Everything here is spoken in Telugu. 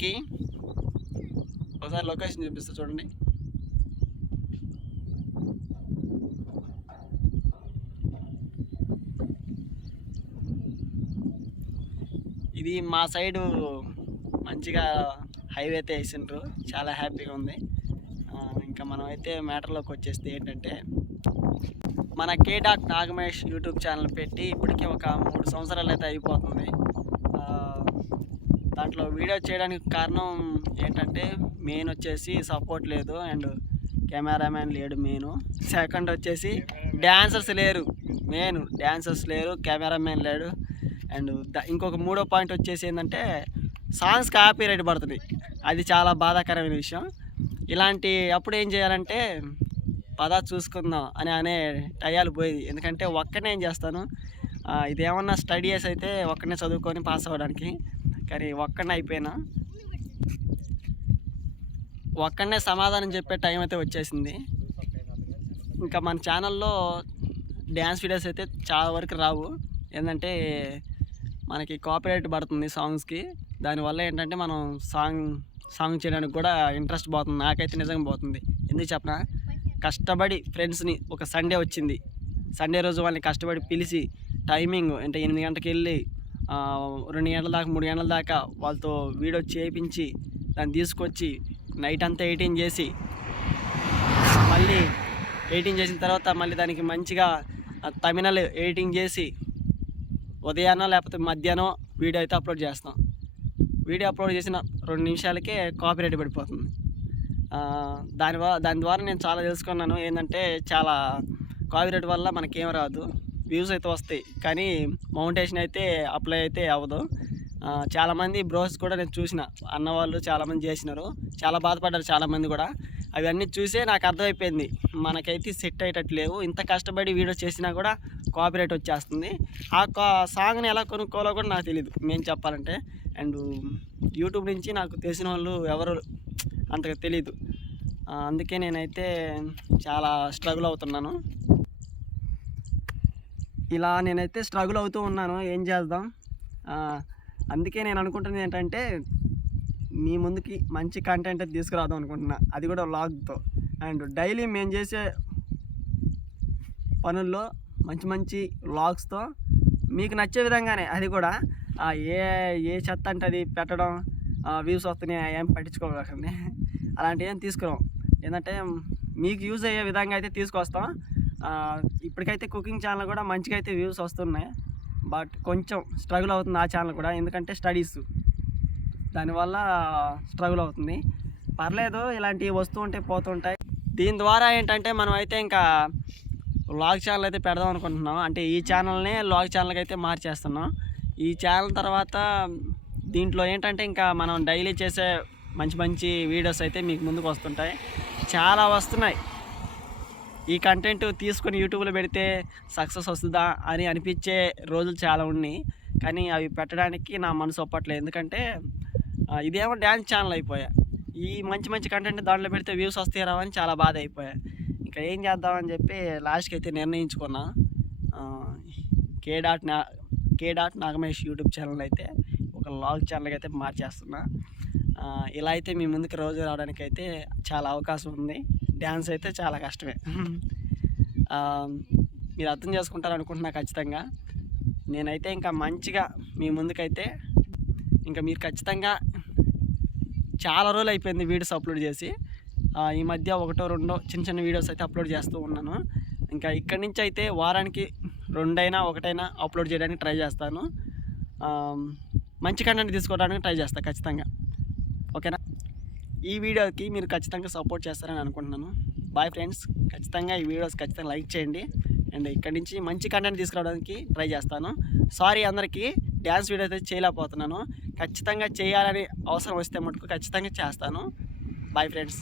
అందరికీ ఒకసారి లొకేషన్ చూపిస్తా చూడండి. ఇది మా సైడు మంచిగా హైవే అయితే వేసిండ్రు, చాలా హ్యాపీగా ఉంది. ఇంకా మనం అయితే మ్యాటర్లోకి వచ్చేస్తే ఏంటంటే, మన కేడాక్ నాగమేష్ యూట్యూబ్ ఛానల్ పెట్టి ఇప్పటికే ఒక 3 సంవత్సరాలు అయితే అయిపోతుంది. దాంట్లో వీడియో చేయడానికి కారణం ఏంటంటే, మెయిన్ వచ్చేసి సపోర్ట్ లేదు అండ్ కెమెరామ్యాన్ లేడు మెయిన్. సెకండ్ వచ్చేసి డ్యాన్సర్స్ లేరు, డ్యాన్సర్స్ లేరు, కెమెరామ్యాన్ లేడు. అండ్ ఇంకొక మూడో పాయింట్ వచ్చేసి ఏంటంటే, సాంగ్స్ కాపీరైట్ పడుతుంది. అది చాలా బాధాకరమైన విషయం. ఇలాంటి అప్పుడు ఏం చేయాలంటే, పదా చూసుకుందాం అనే టయాలు పోయేది. ఎందుకంటే ఒక్కనే ఏం చేస్తాను, ఇదేమన్నా స్టడీస్ అయితే ఒక్కనే చదువుకొని పాస్ అవ్వడానికి, కానీ ఒక్కనే అయిపోయినా ఒక్కనే సమాధానం చెప్పే టైం అయితే వచ్చేసింది. ఇంకా మన ఛానల్లో డ్యాన్స్ వీడియోస్ అయితే చాలా వరకు రావు. ఏంటంటే మనకి కాపీరైట్ పడుతుంది సాంగ్స్కి. దానివల్ల ఏంటంటే మనం సాంగ్ చేయడానికి కూడా ఇంట్రెస్ట్ పోతుంది. నాకైతే నిజంగా పోతుంది. ఎందుకు చెప్పనా, కష్టపడి ఫ్రెండ్స్ని ఒక సండే వచ్చింది, సండే రోజు వాళ్ళని కష్టపడి పిలిచి టైమింగ్ అంటే 8 గంటలకు వెళ్ళి 2 గంటల దాకా 3 గంటల దాకా వాళ్ళతో వీడియో చేయించి దాన్ని తీసుకొచ్చి నైట్ అంతా ఎడిటింగ్ చేసి, మళ్ళీ ఎడిటింగ్ చేసిన తర్వాత మళ్ళీ దానికి మంచిగా తమిళ ఎడిటింగ్ చేసి ఉదయాన్నం లేకపోతే మధ్యాహ్నం వీడియో అయితే అప్లోడ్ చేస్తాం. వీడియో అప్లోడ్ చేసిన 2 నిమిషాలకే కాపీరైట్ పడిపోతుంది. దాని ద్వారా నేను చాలా తెలుసుకున్నాను. ఏంటంటే చాలా కాపీరైట్ వల్ల మనకేం రాదు, వ్యూస్ అయితే వస్తాయి కానీ మౌంటేషన్ అయితే అప్లై అయితే అవ్వదు. చాలామంది బ్రోస్ కూడా నేను చూసిన, అన్నవాళ్ళు చాలామంది చేసినారు, చాలా బాధపడ్డారు చాలామంది కూడా. అవన్నీ చూసే నాకు అర్థమైపోయింది, మనకైతే సెట్ అయ్యేటట్టు లేవు. ఇంత కష్టపడి వీడియో చేసినా కూడా కాపీరైట్ వచ్చేస్తుంది. ఆ సాంగ్ని ఎలా కొనుక్కోవాలో కూడా నాకు తెలియదు మేము చెప్పాలంటే. అండ్ యూట్యూబ్ నుంచి నాకు తెలిసిన వాళ్ళు ఎవరు అంతగా తెలీదు. అందుకే నేనైతే చాలా స్ట్రగుల్ అవుతున్నాను. ఇలా నేనైతే స్ట్రగుల్ అవుతూ ఉన్నాను, ఏం చేద్దాం. అందుకే నేను అనుకుంటున్నది ఏంటంటే, మీ ముందుకి మంచి కంటెంట్ తీసుకురాదాం అనుకుంటున్నా, అది కూడా వ్లాగ్తో. అండ్ డైలీ మేము చేసే పనుల్లో మంచి వ్లాగ్స్తో మీకు నచ్చే విధంగానే, అది కూడా ఏ చెత్త అంటే అది పెట్టడం, వ్యూస్ వస్తున్నాయి ఏం పట్టించుకోకండి, అలాంటివి ఏం తీసుకురాం. ఏంటంటే మీకు యూజ్ అయ్యే విధంగా అయితే తీసుకొస్తాం. ఇప్పటికైతే కుకింగ్ ఛానల్ కూడా మంచిగా అయితే వ్యూస్ వస్తున్నాయి, బట్ కొంచెం స్ట్రగుల్ అవుతుంది ఆ ఛానల్ కూడా. ఎందుకంటే స్టడీస్, దానివల్ల స్ట్రగుల్ అవుతుంది. పర్లేదు, ఇలాంటివి వస్తూ ఉంటాయి పోతుంటాయి. దీని ద్వారా ఏంటంటే మనం అయితే ఇంకా వ్లాగ్ ఛానల్ అయితే పెడదాం అనుకుంటున్నాం. అంటే ఈ ఛానల్నే వ్లాగ్ ఛానల్కి అయితే మార్చేస్తున్నాం. ఈ ఛానల్ తర్వాత దీంట్లో ఏంటంటే ఇంకా మనం డైలీ చేసే మంచి వీడియోస్ అయితే మీకు ముందుకు వస్తుంటాయి, చాలా వస్తున్నాయి. ఈ కంటెంట్ తీసుకొని యూట్యూబ్లో పెడితే సక్సెస్ వస్తుందా అని అనిపించే రోజులు చాలా ఉన్నాయి, కానీ అవి పెట్టడానికి నా మనసు ఒప్పట్లేదు. ఎందుకంటే ఇదేమో డ్యాన్స్ ఛానల్ అయిపోయా, ఈ మంచి కంటెంట్ దాంట్లో పెడితే వ్యూస్ వస్తాయి రావని చాలా బాధ అయిపోయా. ఇంకా ఏం చేద్దామని చెప్పి లాస్ట్కి అయితే నిర్ణయించుకున్నా, కేడాట్ నాగమేష్ యూట్యూబ్ ఛానల్ అయితే ఒక వ్లాగ్ ఛానల్కి అయితే మార్చేస్తున్నా. ఇలా అయితే మీ ముందుకు రోజు రావడానికి అయితే చాలా అవకాశం ఉంది. డ్యాన్స్ అయితే చాలా కష్టమే, మీరు అర్థం చేసుకుంటారు అనుకుంటున్నా ఖచ్చితంగా. నేనైతే ఇంకా మంచిగా మీ ముందుకైతే, ఇంకా మీరు ఖచ్చితంగా చాలా రోజులు అయిపోయింది వీడియోస్ అప్లోడ్ చేసి. ఈ మధ్య 1-2 చిన్న వీడియోస్ అయితే అప్లోడ్ చేస్తూ ఉన్నాను. ఇంకా ఇక్కడి నుంచి అయితే వారానికి 2-1 అప్లోడ్ చేయడానికి ట్రై చేస్తాను. మంచి కంటెంట్ తీసుకోవడానికి ట్రై చేస్తాను ఖచ్చితంగా, ఓకేనా. ఈ వీడియోకి మీరు ఖచ్చితంగా సపోర్ట్ చేస్తారని అనుకుంటున్నాను. బాయ్ ఫ్రెండ్స్, ఖచ్చితంగా ఈ వీడియోస్ ఖచ్చితంగా లైక్ చేయండి. అండ్ ఇక్కడి నుంచి మంచి కంటెంట్ తీసుకురావడానికి ట్రై చేస్తాను. సారీ అందరికీ, డ్యాన్స్ వీడియో అయితే చేయలేకపోతున్నాను. ఖచ్చితంగా చేయాలని అవసరం వస్తే మటుకు ఖచ్చితంగా చేస్తాను. Bye friends.